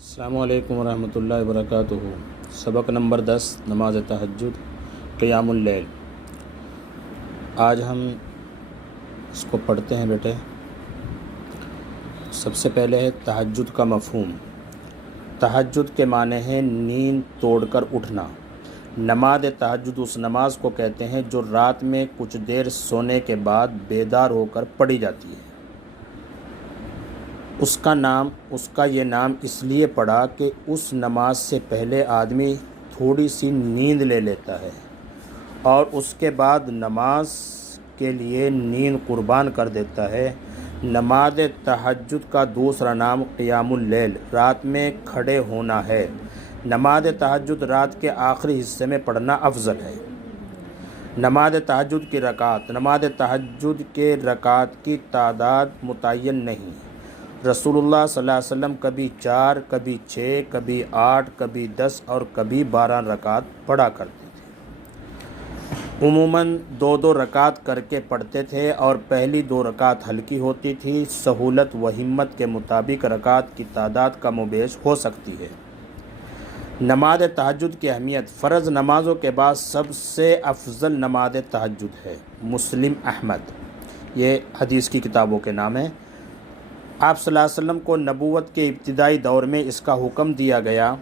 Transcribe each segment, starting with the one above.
السلام علیکم ورحمۃ اللہ وبرکاتہ۔ سبق نمبر 10 نماز تہجد قیام اللیل۔ آج ہم اس کو پڑھتے ہیں بیٹے۔ سب سے پہلے ہے تہجد کا مفہوم۔ تہجد کے معنی ہے نیند توڑ کر اٹھنا۔ نماز تہجد اس نماز کو کہتے ہیں جو رات میں کچھ دیر سونے کے بعد بیدار ہو کر پڑھی جاتی ہے۔ اس کا یہ نام اس لیے پڑا کہ اس نماز سے پہلے آدمی تھوڑی سی نیند لے لیتا ہے اور اس کے بعد نماز کے لیے نیند قربان کر دیتا ہے۔ نماز تہجد کا دوسرا نام قیام اللیل رات میں کھڑے ہونا ہے۔ نماز تہجد رات کے آخری حصے میں پڑھنا افضل ہے۔ نماز تہجد کی رکعت۔ نماز تہجد کے رکعت کی تعداد متعین نہیں۔ رسول اللہ صلی اللہ علیہ وسلم کبھی 4، کبھی 6، کبھی 8، کبھی 10 اور کبھی 12 رکعت پڑھا کرتے تھے۔ عموماً 2 رکعت کر کے پڑھتے تھے اور پہلی 2 رکعت ہلکی ہوتی تھی۔ سہولت و ہمت کے مطابق رکعت کی تعداد کم و بیش ہو سکتی ہے۔ نماز تہجد کی اہمیت۔ فرض نمازوں کے بعد سب سے افضل نماز تہجد ہے۔ مسلم احمد، یہ حدیث کی کتابوں کے نام ہیں۔ آپ صلی اللہ علیہ وسلم کو نبوت کے ابتدائی دور میں اس کا حکم دیا گیا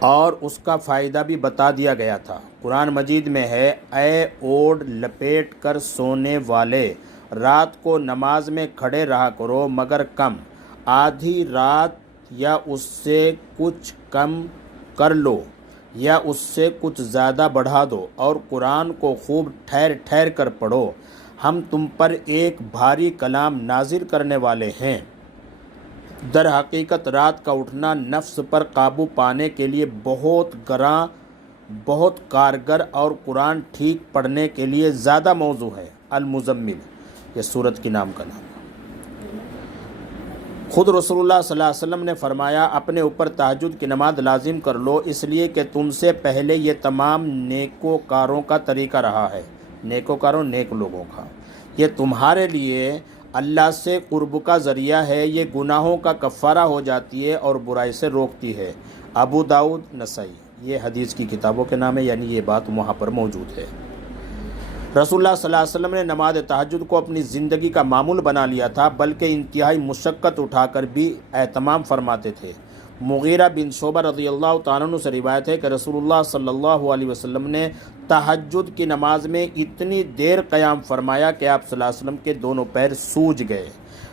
اور اس کا فائدہ بھی بتا دیا گیا تھا۔ قرآن مجید میں ہے، اے اوڑھ لپیٹ کر سونے والے، رات کو نماز میں کھڑے رہا کرو مگر کم، آدھی رات یا اس سے کچھ کم کر لو یا اس سے کچھ زیادہ بڑھا دو، اور قرآن کو خوب ٹھہر ٹھہر کر پڑھو، ہم تم پر ایک بھاری کلام نازل کرنے والے ہیں۔ در حقیقت رات کا اٹھنا نفس پر قابو پانے کے لیے بہت گراں، بہت کارگر اور قرآن ٹھیک پڑھنے کے لیے زیادہ موزوں ہے۔ المزمل، یہ سورت کی نام کا نام۔ خود رسول اللہ صلی اللہ علیہ وسلم نے فرمایا، اپنے اوپر تہجد کی نماز لازم کر لو، اس لیے کہ تم سے پہلے یہ تمام نیکوکاروں کا طریقہ رہا ہے۔ نیکوکاروں، نیک لوگوں کا۔ یہ تمہارے لیے اللہ سے قرب کا ذریعہ ہے، یہ گناہوں کا کفارہ ہو جاتی ہے اور برائی سے روکتی ہے۔ ابو داؤد، نسائی، یہ حدیث کی کتابوں کے نام ہے، یعنی یہ بات وہاں پر موجود ہے۔ رسول اللہ صلی اللہ علیہ وسلم نے نماز تہجد کو اپنی زندگی کا معمول بنا لیا تھا، بلکہ انتہائی مشقت اٹھا کر بھی اہتمام فرماتے تھے۔ مغیرہ بن شعبہ رضی اللہ تعالیٰ عنہ سے روایت ہے کہ رسول اللہ صلی اللہ علیہ وسلم نے تہجد کی نماز میں اتنی دیر قیام فرمایا کہ آپ صلی اللہ علیہ وسلم کے دونوں پیر سوج گئے۔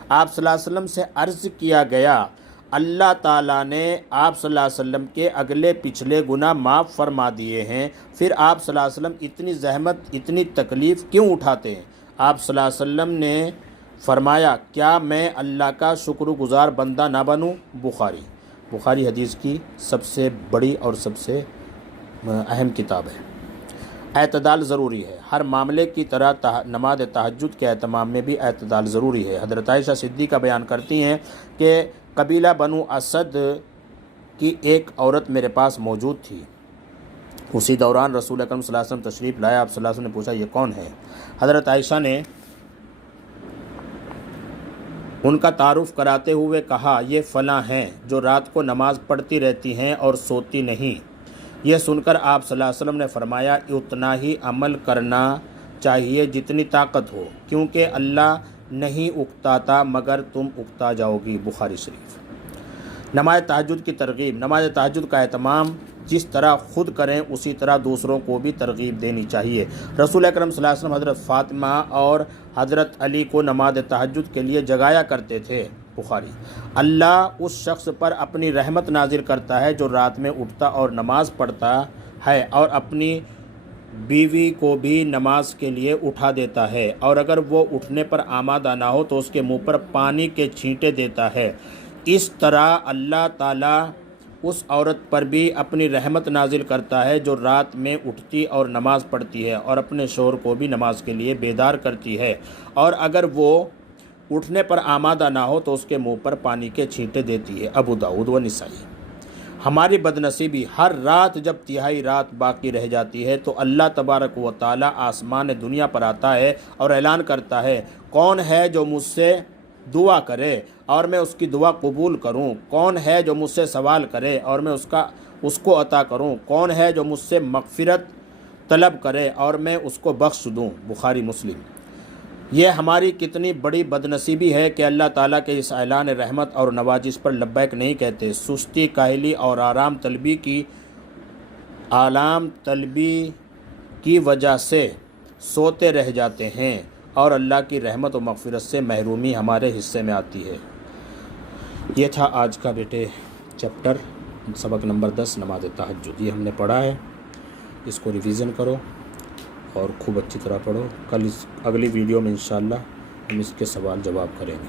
آپ صلی اللہ علیہ وسلم سے عرض کیا گیا، اللہ تعالیٰ نے آپ صلی اللہ علیہ وسلم کے اگلے پچھلے گناہ معاف فرما دیے ہیں، پھر آپ صلی اللہ علیہ وسلم اتنی زحمت، اتنی تکلیف کیوں اٹھاتے ہیں؟ آپ صلی اللہ علیہ وسلم نے فرمایا، کیا میں اللہ کا شکر گزار بندہ نہ بنوں؟ بخاری حدیث کی سب سے بڑی اور سب سے اہم کتاب ہے۔ اعتدال ضروری ہے۔ ہر معاملے کی طرح نماز تہجد کے اہتمام میں بھی اعتدال ضروری ہے۔ حضرت عائشہ صدیقہ بیان کرتی ہیں کہ قبیلہ بنو اسد کی ایک عورت میرے پاس موجود تھی۔ اسی دوران رسول اکرم صلی اللہ علیہ وسلم تشریف لائے۔ آپ صلی اللہ علیہ وسلم نے پوچھا، یہ کون ہے؟ حضرت عائشہ نے ان کا تعارف کراتے ہوئے کہا، یہ فلاں ہیں جو رات کو نماز پڑھتی رہتی ہیں اور سوتی نہیں۔ یہ سن کر آپ صلی اللہ علیہ وسلم نے فرمایا، اتنا ہی عمل کرنا چاہیے جتنی طاقت ہو، کیونکہ اللہ نہیں اکتاتا مگر تم اکتا جاؤ گی۔ بخاری شریف۔ نماز تہجد کی ترغیب۔ نماز تہجد کا اہتمام جس طرح خود کریں اسی طرح دوسروں کو بھی ترغیب دینی چاہیے۔ رسول اکرم صلی اللہ علیہ وسلم حضرت فاطمہ اور حضرت علی کو نماز تہجد کے لیے جگایا کرتے تھے۔ بخاری۔ اللہ اس شخص پر اپنی رحمت نازل کرتا ہے جو رات میں اٹھتا اور نماز پڑھتا ہے، اور اپنی بیوی کو بھی نماز کے لیے اٹھا دیتا ہے، اور اگر وہ اٹھنے پر آمادہ نہ ہو تو اس کے منہ پر پانی کے چھینٹے دیتا ہے۔ اس طرح اللہ تعالیٰ اس عورت پر بھی اپنی رحمت نازل کرتا ہے جو رات میں اٹھتی اور نماز پڑھتی ہے اور اپنے شوہر کو بھی نماز کے لیے بیدار کرتی ہے، اور اگر وہ اٹھنے پر آمادہ نہ ہو تو اس کے منہ پر پانی کے چھینٹے دیتی ہے۔ ابو داؤد و نسائی۔ ہماری بدنصیبی، ہر رات جب تہائی رات باقی رہ جاتی ہے تو اللہ تبارک و تعالیٰ آسمان دنیا پر آتا ہے اور اعلان کرتا ہے، کون ہے جو مجھ سے دعا کرے اور میں اس کی دعا قبول کروں؟ کون ہے جو مجھ سے سوال کرے اور میں اس کو عطا کروں؟ کون ہے جو مجھ سے مغفرت طلب کرے اور میں اس کو بخش دوں؟ بخاری مسلم۔ یہ ہماری کتنی بڑی بدنصیبی ہے کہ اللہ تعالیٰ کے اس اعلان رحمت اور نوازش پر لبیک نہیں کہتے، سستی، کاہلی اور آرام طلبی کی وجہ سے سوتے رہ جاتے ہیں اور اللہ کی رحمت و مغفرت سے محرومی ہمارے حصے میں آتی ہے۔ یہ تھا آج کا بیٹے چیپٹر، سبق نمبر 10 نماز تہجد۔ یہ ہم نے پڑھا ہے، اس کو ریویژن کرو اور خوب اچھی طرح پڑھو۔ کل اگلی ویڈیو میں انشاءاللہ ہم اس کے سوال جواب کریں گے۔